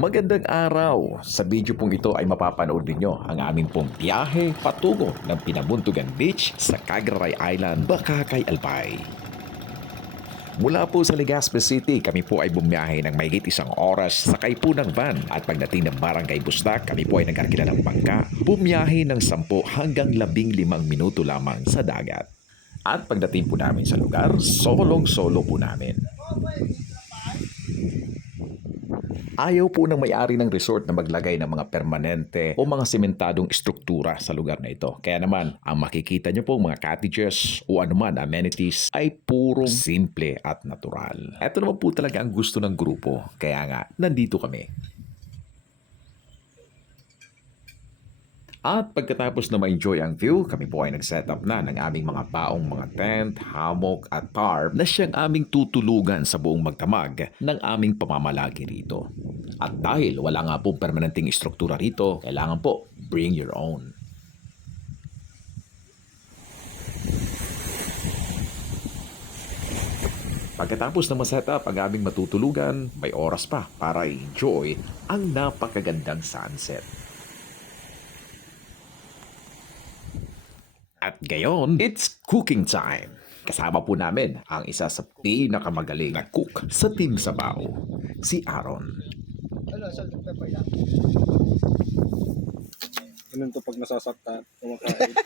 Magandang araw! Sa video pong ito ay mapapanood ninyo ang aming pong biyahe patungo ng Pinabuntugan Beach sa Cagaray Island, Bakakay, Albay. Mula po sa Legazpi City, kami po ay bumiyahe ng mahigit 1 oras sakay po ng van at pagdating ng Barangay Bustak, kami po ay nag-arkila ng bangka, bumiyahe ng 10 hanggang 15 minuto lamang sa dagat. At pagdating po namin sa lugar, solong-solo po namin. Ayaw po ng may-ari ng resort na maglagay ng mga permanente o mga sementadong estruktura sa lugar na ito. Kaya naman, ang makikita nyo po mga cottages o anuman amenities ay puro simple at natural. Ito naman po talaga ang gusto ng grupo. Kaya nga, nandito kami. At pagkatapos na ma-enjoy ang view, kami po ay nag-set up na ng aming mga baong mga tent, hammock at tarp na siyang aming tutulugan sa buong magdamag ng aming pamamalagi rito. At dahil wala nga pong permanenteng istruktura rito, kailangan po bring your own. Pagkatapos na ma-set up ang aming matutulugan, may oras pa para i-enjoy ang napakagandang sunset. At gayon, it's cooking time. Kasama po namin ang isa sa pinakamagaling na cook sa Team Sabaw, si Aaron. Ganun to pag nasasaktan, kumakain.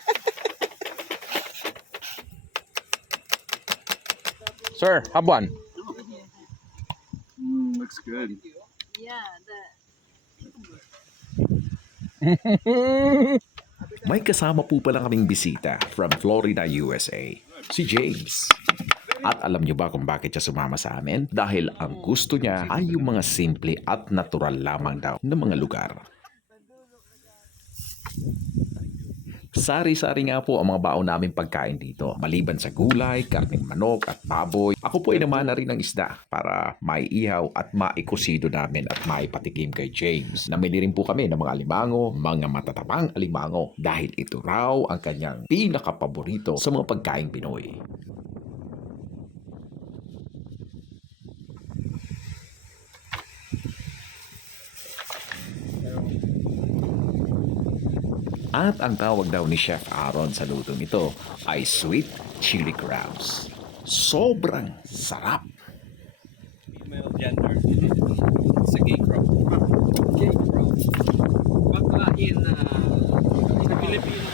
Sir, have one. Looks good. Yeah, May kasama po pala kaming bisita from Florida, USA, si James. At alam niyo ba kung bakit siya sumama sa amin? Dahil ang gusto niya ay yung mga simple at natural lamang daw na mga lugar. Sari-sari nga po ang mga baon naming pagkain dito. Maliban sa gulay, karneng manok at baboy, ako po ay naman na rin ng isda para maiihaw at maikusido namin at maipatikim kay James. Namili rin po kami ng mga alimango, mga matatabang alimango dahil ito raw ang kanyang pinakapaborito sa mga pagkaing Pinoy. At ang tawag daw ni Chef Aaron sa lutong ito ay sweet chili crabs. Sobrang sarap! Female gender. It's a gay crop. Gay crop. Baka sa Pilipino.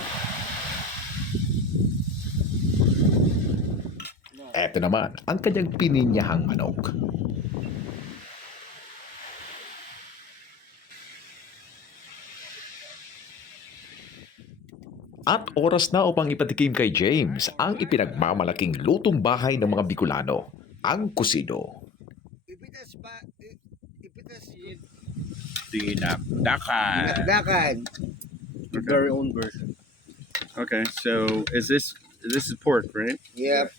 Eto naman ang kanyang pininyahang manok. At oras na upang ipatikim kay James ang ipinagmamalaking lutong bahay ng mga Bicolano, ang kusido. Dinakdakan. Dakan. Very own version. Okay, so this is pork, right? Yep.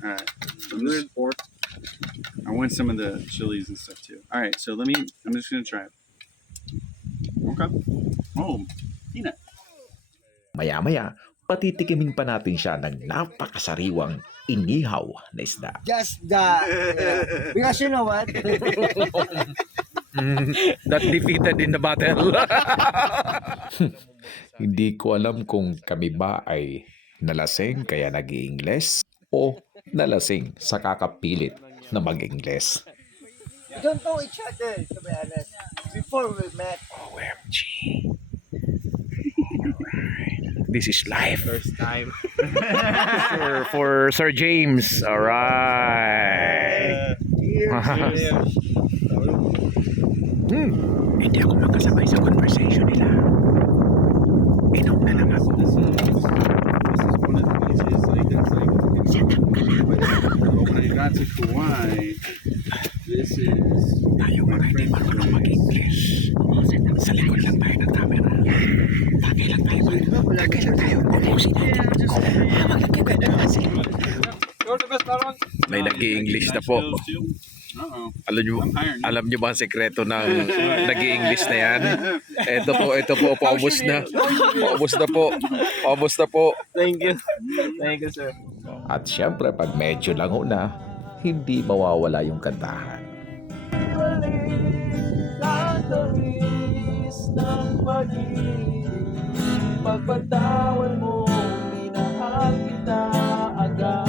Alright. So this is pork. I want some of the chilies and stuff too. Alright, so I'm just gonna try it. Okay. Oh, peanut. Maya-maya, patitikimin pa natin siya ng napakasariwang inihaw na isda. Just because you know what? That defeated in the battle. Hindi ko alam kung kami ba ay nalasing kaya nag-i-Ingles o nalasing sa kakapilit na mag-Ingles. We don't know each other, to be honest. Before we met. OMG. This is life. First time. for Sir James. All right. Hindi ako makasabay sa conversation nila. Inom na lang ako. This is one of the places like it's like when I got to Kauai, this is Tayo mga hindi marunong mag-English. Sa likod lang tayo ng camera. Bagay lang tayo. Bagay lang tayo. Ubusin natin. Habang nagkikwentuhan sila. May nag-i-English na po. Uh-oh. Alam nyo ba ang sekreto ng nag-i-English na yan? Ito po, paubos na. Paubos na po. Thank you. Thank you, sir. At syempre, pag medyo lango na, hindi mawawala yung kantahan. tamis ng pag-ibig. Pagpagtawan mo, minahal kita agad.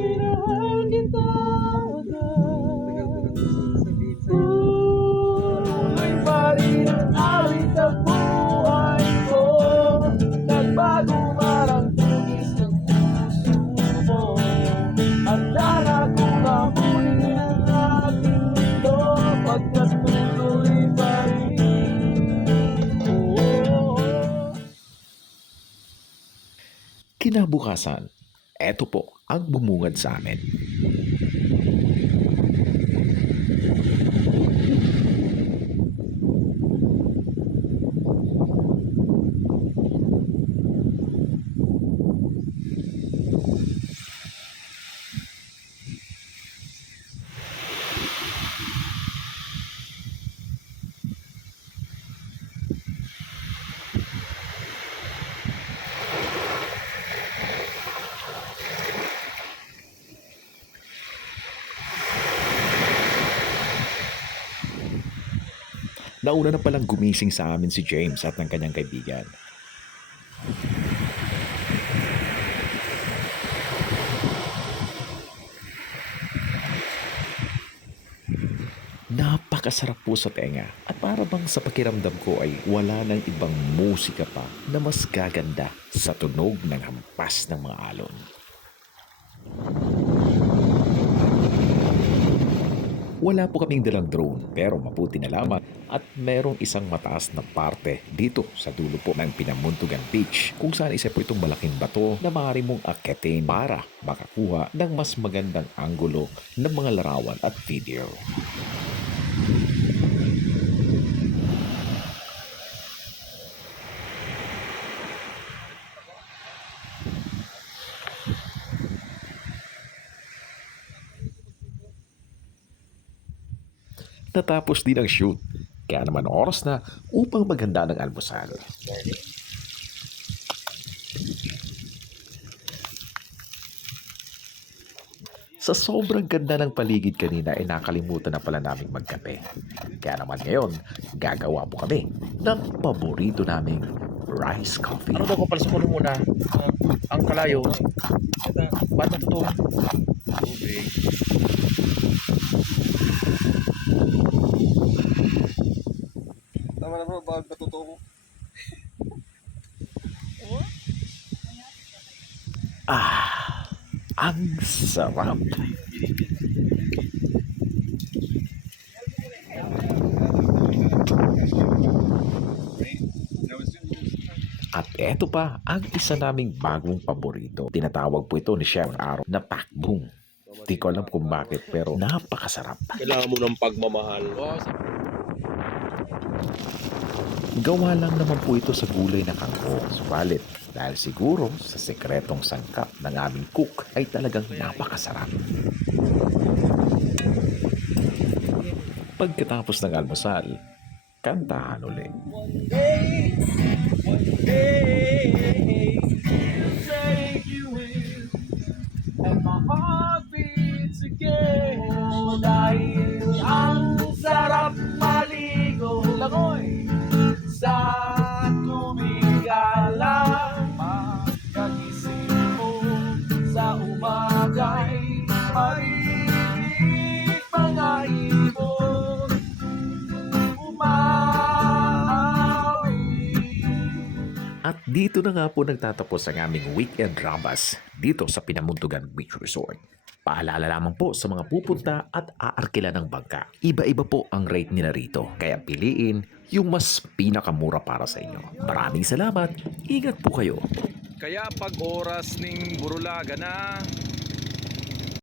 Minahal kita agad. Tuloy pa rin ang awit ng buhay ko. Nagbago man ang tugis ng puso mo. Handa na kong hamunin ang ating mundo. Pagkat tuloy pa rin. Oh. Kinabukasan, eto po ang bumungad sa amin. Nauna na palang gumising sa amin si James at ng kanyang kaibigan. Napakasarap po sa tenga at para bang sa pakiramdam ko ay wala nang ibang musika pa na mas gaganda sa tunog ng hampas ng mga alon. Wala po kaming dalang drone pero mabuti na lamang at merong isang mataas na parte dito sa dulo po ng Pinamuntugan Beach kung saan isa po itong malaking bato na maaari mong akitin para makakuha ng mas magandang anggulo ng mga larawan at video. Natapos din ang shoot. Kaya naman oras na upang maghanda ng almusal. Sa sobrang ganda ng paligid kanina ay nakalimutan na pala naming magkape. Kaya naman ngayon, gagawa po kami ng paborito naming rice coffee. Ano daw ko pala sa kulo muna? Ang kalayo. Ba't natutong? Tubig. Tama na bro, bawag patuto ko. Ang sarap. At eto pa ang isa naming bagong paborito. Tinatawag po ito ni Chef Aaron na pakbong. Di ko alam kung bakit pero napakasarap. Kailangan mo ng pagmamahal. Gawa lang naman po ito sa gulay na kangkong. Subalit, dahil siguro sa sekretong sangkap ng aming cook ay talagang napakasarap. Pagkatapos ng almusal, kantahan ulit. Take you in, and my heart beats again. Dahil ang sarap maligo langoy sa tubig alam. Pagkagising mo sa umaga'y marinig mga ibon umawi. At dito na nga po nagtatapos ang aming weekend rambas dito sa Pinamuntugan Beach Resort. Paalala lamang po sa mga pupunta at aarkila ng bangka. Iba-iba po ang rate nila rito. Kaya piliin yung mas pinakamura para sa inyo. Maraming salamat. Ingat po kayo. Kaya pag oras ning burulaga na,